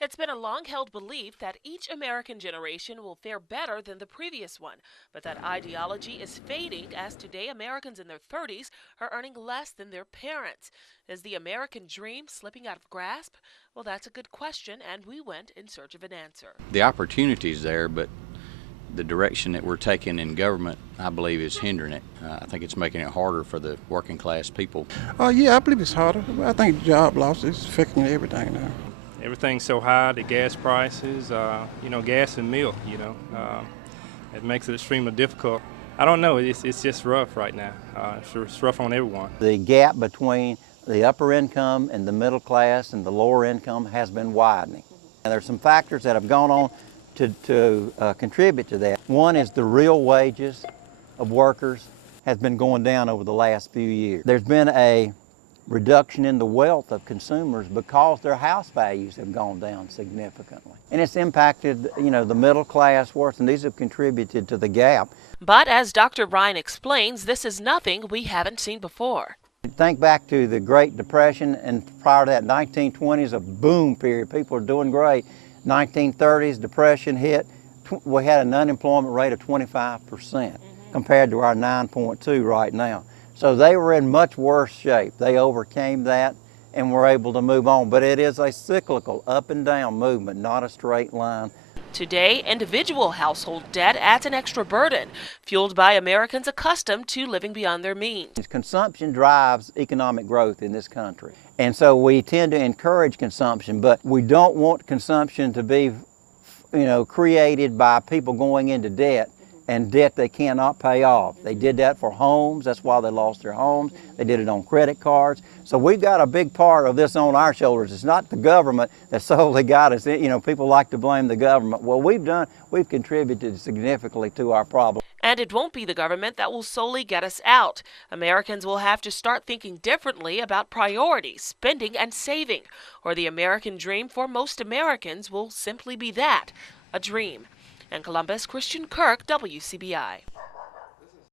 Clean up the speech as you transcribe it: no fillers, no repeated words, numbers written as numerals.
It's been a long-held belief that each American generation will fare better than the previous one, but that ideology is fading as today Americans in their 30s are earning less than their parents. Is the American dream slipping out of grasp? Well, that's a good question, and we went in search of an answer. The opportunity is there, but the direction that we're taking in government, I believe, is hindering it. I think it's making it harder for the working class people. Yeah, I believe it's harder. I think job loss is affecting everything now. Everything's so high, the gas prices, gas and milk, it makes it extremely difficult. I don't know, it's just rough right now. It's rough on everyone. The gap between the upper income and the middle class and the lower income has been widening. And there's some factors that have gone on to contribute to that. One is the real wages of workers has been going down over the last few years. There's been a reduction in the wealth of consumers because their house values have gone down significantly. And it's impacted, the middle class worse, and these have contributed to the gap. But as Dr. Ryan explains, this is nothing we haven't seen before. Think back to the Great Depression, and prior to that, 1920s, a boom period. People are doing great. 1930s, Depression hit. We had an unemployment rate of 25% compared to our 9.2 right now. So they were in much worse shape. They overcame that and were able to move on. But it is a cyclical up and down movement, not a straight line. Today, individual household debt adds an extra burden, fueled by Americans accustomed to living beyond their means. Consumption drives economic growth in this country. And so we tend to encourage consumption, but we don't want consumption to be, created by people going into debt and debt they cannot pay off. They did that for homes. That's why they lost their homes. They did it on credit cards. So we've got a big part of this on our shoulders. It's not the government that solely got us. People like to blame the government. Well, we've contributed significantly to our problem. And it won't be the government that will solely get us out. Americans will have to start thinking differently about priorities, spending, and saving. Or the American dream for most Americans will simply be that, a dream. In Columbus, Christian Kirk, WCBI.